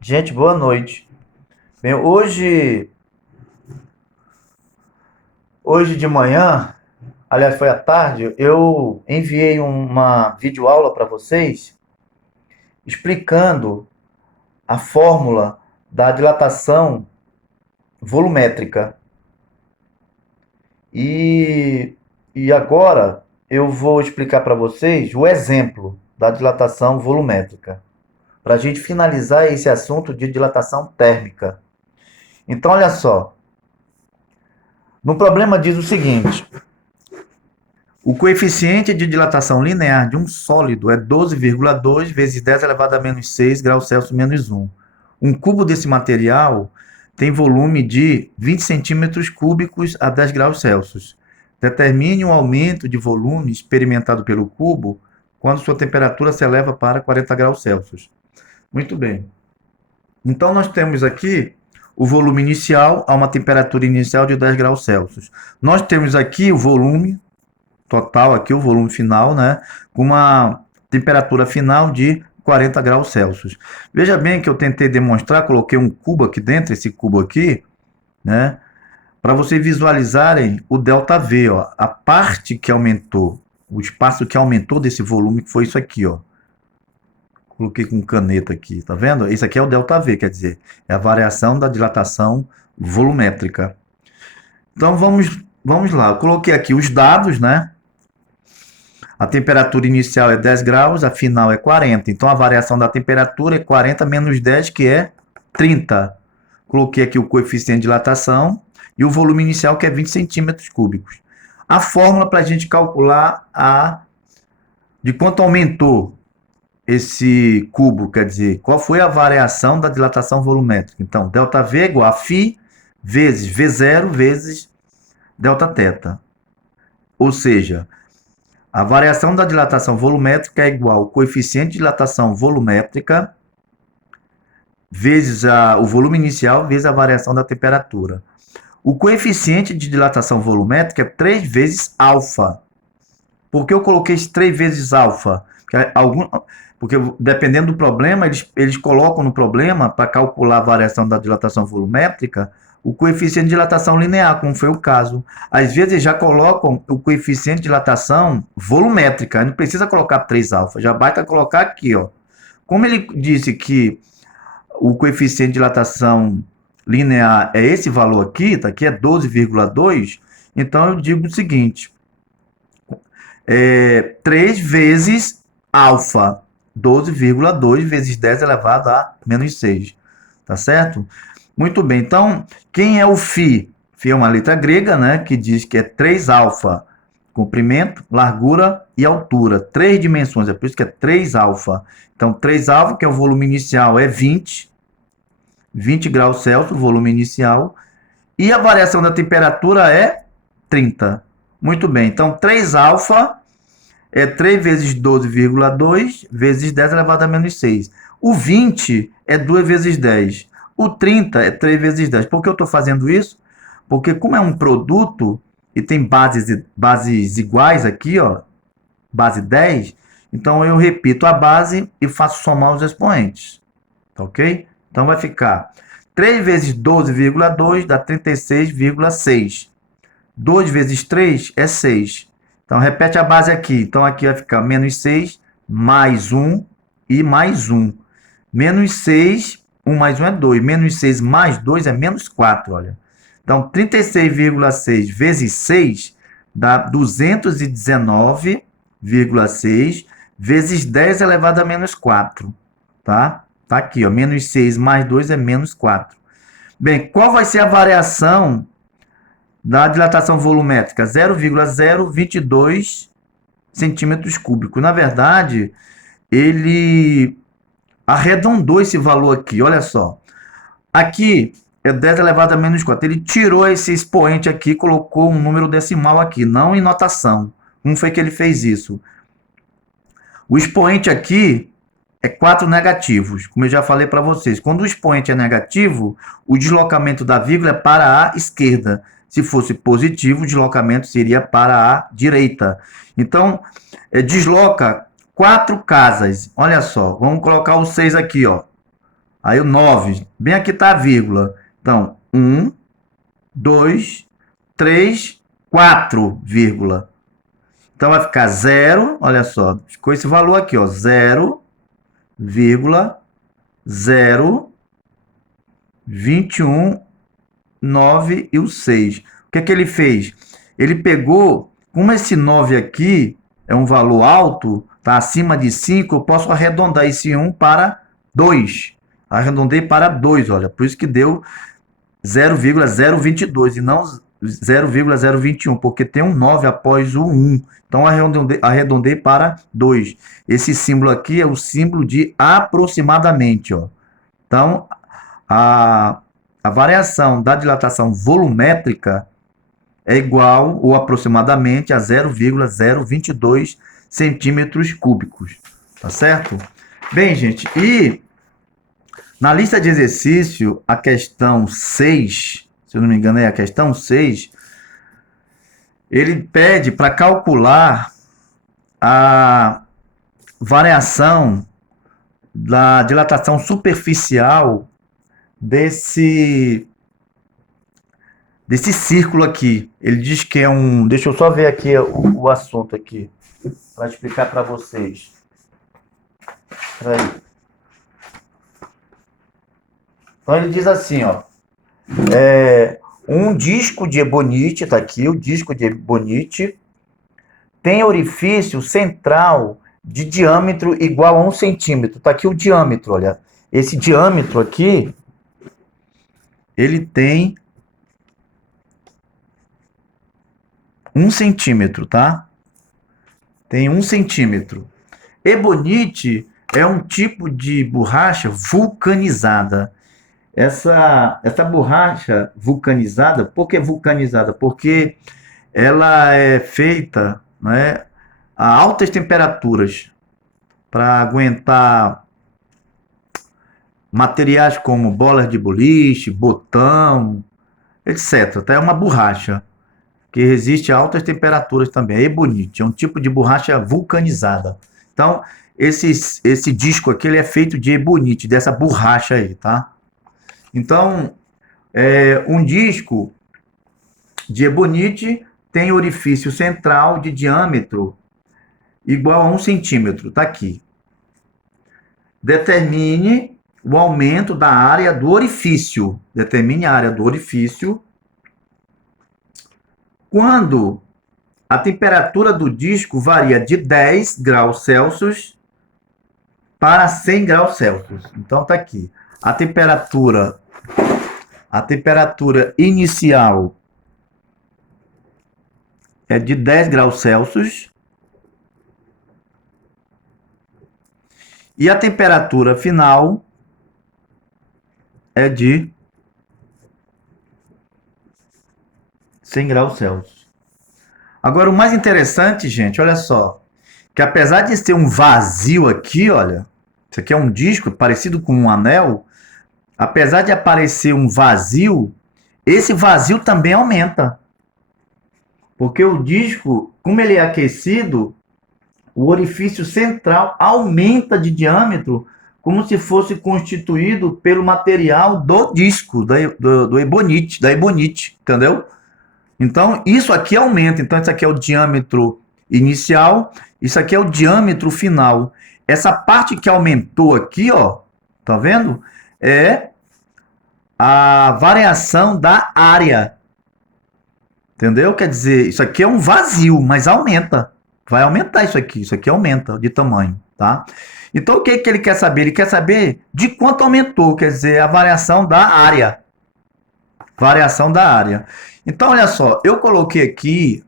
Gente, boa noite. Bem, hoje de manhã, aliás, foi à tarde, eu enviei uma videoaula para vocês explicando a fórmula da dilatação volumétrica. E, e agora eu vou explicar para vocês o exemplo da dilatação volumétrica, para a gente finalizar esse assunto de dilatação térmica. Então, olha só, no problema diz o seguinte: o coeficiente de dilatação linear de um sólido é 12,2 vezes 10 elevado a menos 6 graus Celsius menos 1. Um cubo desse material tem volume de 20 centímetros cúbicos a 10 graus Celsius. Determine o aumento de volume experimentado pelo cubo quando sua temperatura se eleva para 40 graus Celsius. Muito bem. Então, nós temos aqui o volume inicial a uma temperatura inicial de 10 graus Celsius. Nós temos aqui o volume total aqui, o volume final, né, com uma temperatura final de 40 graus Celsius. Veja bem que eu tentei demonstrar, coloquei um cubo aqui dentro, esse cubo aqui, né, para vocês visualizarem o ΔV, ó, a parte que aumentou, o espaço que aumentou desse volume, que foi isso aqui, ó. Coloquei com caneta aqui, tá vendo? Isso aqui é o ΔV, quer dizer, é a variação da dilatação volumétrica. Então vamos lá, eu coloquei aqui os dados, né? A temperatura inicial é 10 graus, a final é 40. Então, a variação da temperatura é 40 menos 10, que é 30. Coloquei aqui o coeficiente de dilatação e o volume inicial, que é 20 centímetros cúbicos. A fórmula para a gente calcular de quanto aumentou esse cubo, quer dizer, qual foi a variação da dilatação volumétrica. Então, ΔV é igual a φ vezes V0 vezes Δθ. Ou seja, a variação da dilatação volumétrica é igual ao coeficiente de dilatação volumétrica vezes o volume inicial vezes a variação da temperatura. O coeficiente de dilatação volumétrica é 3 vezes alfa. Por que eu coloquei 3 vezes alfa? Porque dependendo do problema, eles colocam no problema, para calcular a variação da dilatação volumétrica, o coeficiente de dilatação linear, como foi o caso. Às vezes já colocam o coeficiente de dilatação volumétrica, não precisa colocar 3 alfa, já basta colocar aqui, ó. Como ele disse que o coeficiente de dilatação linear é esse valor aqui, tá aqui é 12,2, então eu digo o seguinte: 3 vezes alfa, 12,2 vezes 10 elevado a menos 6, tá certo? Muito bem, então, quem é o φ? Φ é uma letra grega, né, que diz que é 3 alfa, comprimento, largura e altura, 3 dimensões, é por isso que é 3 alfa. Então, 3 alfa, que é o volume inicial, é 20 graus Celsius, o volume inicial, e a variação da temperatura é 30. Muito bem, então 3 alfa é 3 vezes 12,2 vezes 10 elevado a menos 6. O 20 é 2 vezes 10. O 30 é 3 vezes 10. Por que eu estou fazendo isso? Porque como é um produto e tem bases iguais aqui, ó, base 10, então eu repito a base e faço somar os expoentes. Tá ok? Então vai ficar 3 vezes 12,2 dá 36,6. 2 vezes 3 é 6. Então, repete a base aqui. Então, aqui vai ficar menos 6, mais 1 e mais 1. Menos 6, 1 mais 1 é 2. Menos 6 mais 2 é menos 4, olha. Então, 36,6 vezes 6 dá 219,6 vezes 10 elevado a menos 4. Tá? Tá aqui, ó. Menos 6 mais 2 é menos 4. Bem, qual vai ser a variação da dilatação volumétrica? 0,022 centímetros cúbicos. Na verdade, ele arredondou esse valor aqui, olha só. Aqui é 10 elevado a menos 4. Ele tirou esse expoente aqui e colocou um número decimal aqui, não em notação. Como foi que ele fez isso? O expoente aqui é 4 negativos, como eu já falei para vocês. Quando o expoente é negativo, o deslocamento da vírgula é para a esquerda. Se fosse positivo, o deslocamento seria para a direita. Então, desloca 4 casas. Olha só, vamos colocar o 6 aqui, ó. Aí o 9, bem aqui está a vírgula. Então, 1, 2, 3, 4, vírgula. Então vai ficar 0, olha só, ficou esse valor aqui, ó, 0,021, 9 e o 6. O que é que ele fez? Ele pegou, como esse 9 aqui é um valor alto, está acima de 5, eu posso arredondar esse 1 para 2. Arredondei para 2, olha, por isso que deu 0,022 e não 0,021, porque tem um 9 após o 1. Então arredondei para 2. Esse símbolo aqui é o símbolo de aproximadamente, ó. Então, a variação da dilatação volumétrica é igual ou aproximadamente a 0,022 centímetros cúbicos. Tá certo? Bem, gente, e na lista de exercício, a questão 6, se eu não me engano é a questão 6, ele pede para calcular a variação da dilatação superficial desse círculo aqui. Ele diz que é um... Deixa eu só ver aqui o assunto aqui, para explicar para vocês. Peraí. Então ele diz assim, ó, um disco de ebonite, tá aqui, o disco de ebonite tem orifício central de diâmetro igual a 1 centímetro. Tá aqui o diâmetro, olha. Esse diâmetro aqui, ele tem 1 centímetro, tá? Tem 1 centímetro. Ebonite é um tipo de borracha vulcanizada. Essa borracha vulcanizada, por que vulcanizada? Porque ela é feita, né, a altas temperaturas para aguentar materiais como bolas de boliche, botão, etc. Então, é uma borracha que resiste a altas temperaturas também. É ebonite, é um tipo de borracha vulcanizada. Então, esse disco aqui ele é feito de ebonite, dessa borracha aí, tá? Então, um disco de ebonite tem orifício central de diâmetro igual a 1 centímetro. Está aqui. Determine o aumento da área do orifício. Determine a área do orifício quando a temperatura do disco varia de 10 graus Celsius para 100 graus Celsius. Então, está aqui. A temperatura inicial é de 10 graus Celsius e a temperatura final é de 100 graus Celsius. Agora, o mais interessante, gente, olha só, que apesar de ter um vazio aqui, olha, isso aqui é um disco parecido com um anel, apesar de aparecer um vazio, esse vazio também aumenta. Porque o disco, como ele é aquecido, o orifício central aumenta de diâmetro como se fosse constituído pelo material do disco, do ebonite, da ebonite, entendeu? Então, isso aqui aumenta. Então, isso aqui é o diâmetro inicial, isso aqui é o diâmetro final. Essa parte que aumentou aqui, ó, tá vendo? É a variação da área. Entendeu? Quer dizer, isso aqui é um vazio, mas aumenta. Vai aumentar isso aqui aumenta de tamanho, tá? Então, o que ele quer saber? Ele quer saber de quanto aumentou, quer dizer, a variação da área. Variação da área. Então, olha só, eu coloquei aqui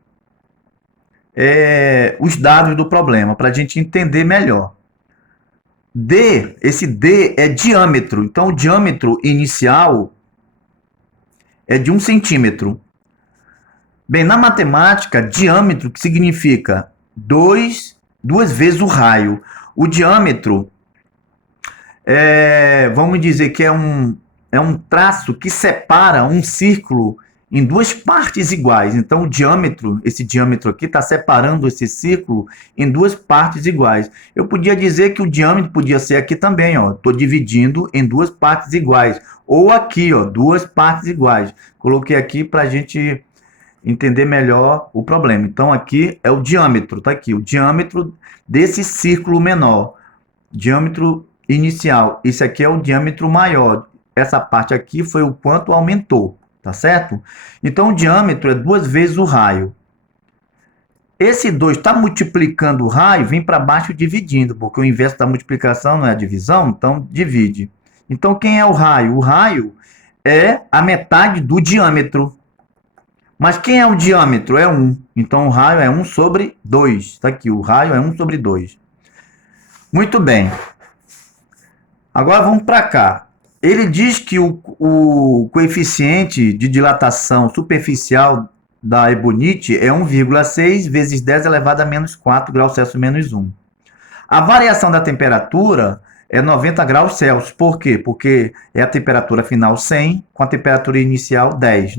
os dados do problema, para a gente entender melhor. Esse D é diâmetro. Então, o diâmetro inicial é de 1 centímetro. Bem, na matemática, diâmetro que significa duas vezes o raio. O diâmetro, vamos dizer que é um traço que separa um círculo em duas partes iguais. Então, o diâmetro, esse diâmetro aqui, está separando esse círculo em duas partes iguais. Eu podia dizer que o diâmetro podia ser aqui também, ó. Estou dividindo em duas partes iguais. Ou aqui, ó, duas partes iguais. Coloquei aqui para a gente entender melhor o problema. Então, aqui é o diâmetro, tá aqui, o diâmetro desse círculo menor. Diâmetro inicial. Esse aqui é o diâmetro maior. Essa parte aqui foi o quanto aumentou, tá certo? Então, o diâmetro é 2 vezes o raio. Esse 2 está multiplicando o raio, vem para baixo dividindo, porque o inverso da multiplicação não é a divisão, então divide. Então, quem é o raio? O raio é a metade do diâmetro. Mas quem é o diâmetro? É 1. Então, o raio é 1 sobre 2. Está aqui, o raio é 1 sobre 2. Muito bem. Agora vamos para cá. Ele diz que o coeficiente de dilatação superficial da ebonite é 1,6 vezes 10 elevado a menos 4 graus Celsius menos 1. A variação da temperatura é 90 graus Celsius. Por quê? Porque é a temperatura final 100 com a temperatura inicial 10.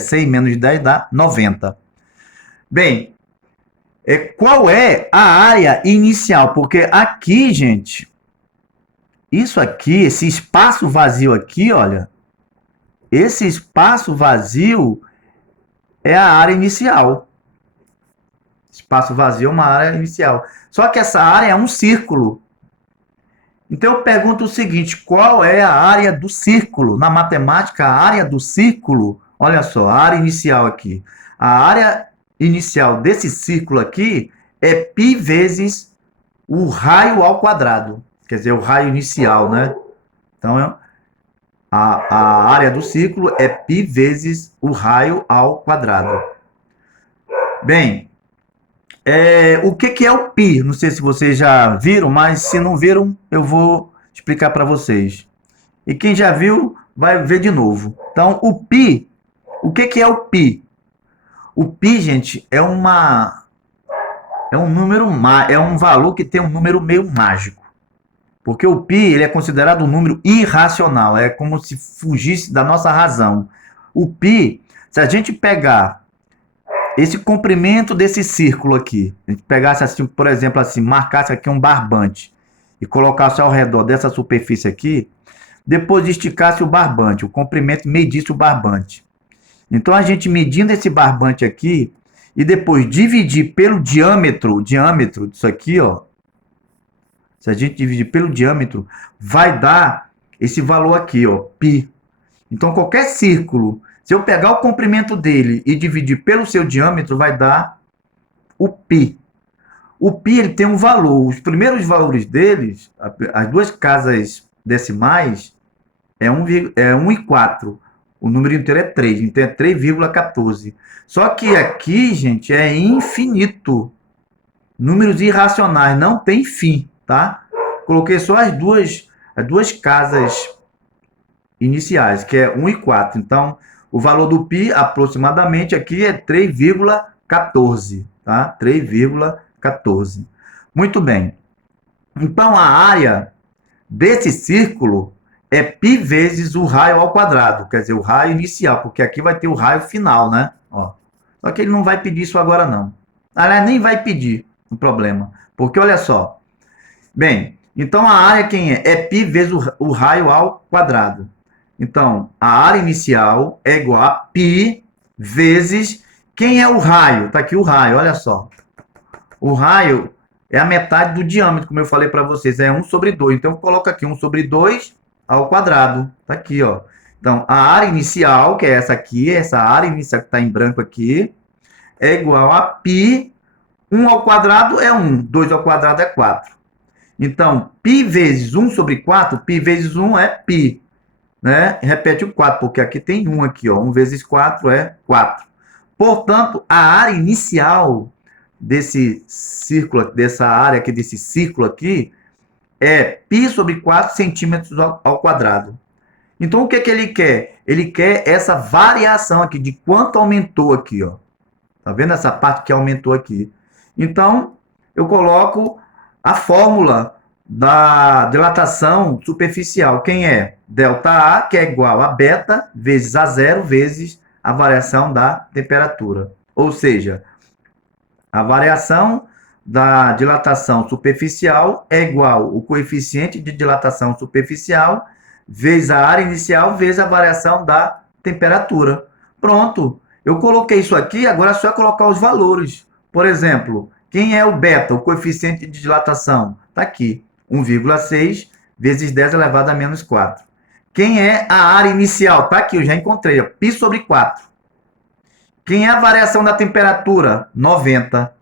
100 menos 10 dá 90. Bem, qual é a área inicial? Porque aqui, gente, isso aqui, esse espaço vazio aqui, olha, esse espaço vazio é a área inicial. Espaço vazio é uma área inicial. Só que essa área é um círculo. Então eu pergunto o seguinte, qual é a área do círculo? Na matemática, a área do círculo, olha só, a área inicial aqui. A área inicial desse círculo aqui é π vezes o raio ao quadrado. Quer dizer, o raio inicial, né? Então, a área do círculo é π vezes o raio ao quadrado. Bem, o que é o π? Não sei se vocês já viram, mas se não viram, eu vou explicar para vocês. E quem já viu, vai ver de novo. Então, o π, o que é o π? O π, gente, é um número, é um valor que tem um número meio mágico. Porque o π ele é considerado um número irracional, é como se fugisse da nossa razão. O π, se a gente pegar esse comprimento desse círculo aqui, a gente pegasse assim, por exemplo, assim, marcasse aqui um barbante e colocasse ao redor dessa superfície aqui, depois esticasse o barbante, o comprimento medisse o barbante. Então a gente medindo esse barbante aqui e depois dividir pelo diâmetro disso aqui, ó. Se a gente dividir pelo diâmetro, vai dar esse valor aqui, ó, π. Então qualquer círculo, se eu pegar o comprimento dele e dividir pelo seu diâmetro, vai dar o π. O π ele tem um valor. Os primeiros valores deles, as duas casas decimais, é 1 e 4. O número inteiro é 3, então é 3,14. Só que aqui, gente, é infinito. Números irracionais, não tem fim, tá? Coloquei só as duas casas iniciais, que é 1 e 4. Então, o valor do π aproximadamente aqui é 3,14, tá? 3,14. Muito bem. Então, a área desse círculo é π vezes o raio ao quadrado, quer dizer, o raio inicial, porque aqui vai ter o raio final, né? Ó. Só que ele não vai pedir isso agora, não. Aliás, nem vai pedir o problema, porque olha só. Bem, então a área quem é? É π vezes o raio ao quadrado. Então, a área inicial é igual a π vezes quem é o raio? Tá aqui o raio, olha só. O raio é a metade do diâmetro, como eu falei para vocês, é 1 sobre 2. Então, eu coloco aqui 1 sobre 2 ao quadrado. Tá aqui, ó. Então, a área inicial, que é essa aqui, essa área inicial que está em branco aqui, é igual a π. 1 ao quadrado é 1, 2 ao quadrado é 4. Então, π vezes 1 sobre 4, π vezes 1 é π. Né? Repete o 4, porque aqui tem 1 aqui, ó. 1 vezes 4 é 4. Portanto, a área inicial desse círculo, dessa área aqui, desse círculo aqui, é π sobre 4 centímetros ao quadrado. Então, o que que ele quer? Ele quer essa variação aqui, de quanto aumentou aqui, ó. Tá vendo essa parte que aumentou aqui? Então, eu coloco a fórmula da dilatação superficial. Quem é? Delta A, que é igual a beta vezes A0 vezes a variação da temperatura. Ou seja, a variação da dilatação superficial é igual o coeficiente de dilatação superficial vezes a área inicial vezes a variação da temperatura. Pronto. Eu coloquei isso aqui, agora é só colocar os valores. Por exemplo, quem é o beta, o coeficiente de dilatação? Está aqui, 1,6 vezes 10 elevado a menos 4. Quem é a área inicial? Está aqui, eu já encontrei, ó, π sobre 4. Quem é a variação da temperatura? 90.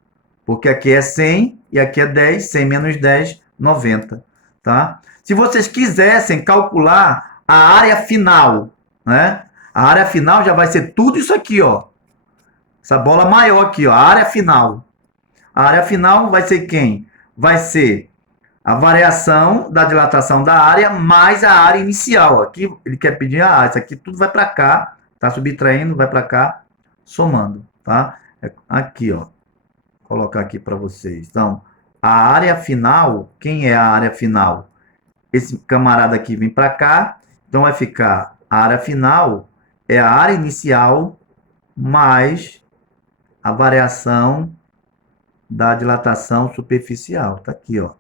Porque aqui é 100 e aqui é 10. 100 menos 10, 90. Tá? Se vocês quisessem calcular a área final, né? A área final já vai ser tudo isso aqui, ó. Essa bola maior aqui, ó. A área final. A área final vai ser quem? Vai ser a variação da dilatação da área mais a área inicial. Aqui ele quer pedir a área. Isso aqui tudo vai para cá. Tá subtraindo, vai para cá, somando, tá? Aqui, ó. Vou colocar aqui para vocês. Então, a área final, quem é a área final? Esse camarada aqui vem para cá. Então, vai ficar a área final é a área inicial mais a variação da dilatação superficial. Tá aqui, ó.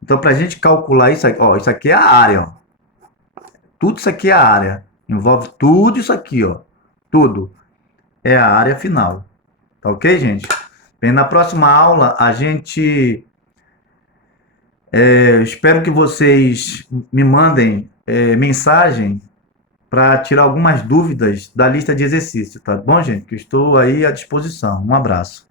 Então, para a gente calcular isso aqui, ó, isso aqui é a área, ó. Tudo isso aqui é a área. Envolve tudo isso aqui, ó. Tudo é a área final. Tá ok, gente? Bem, na próxima aula, a gente... espero que vocês me mandem mensagem para tirar algumas dúvidas da lista de exercícios, tá bom, gente? Que eu estou aí à disposição. Um abraço.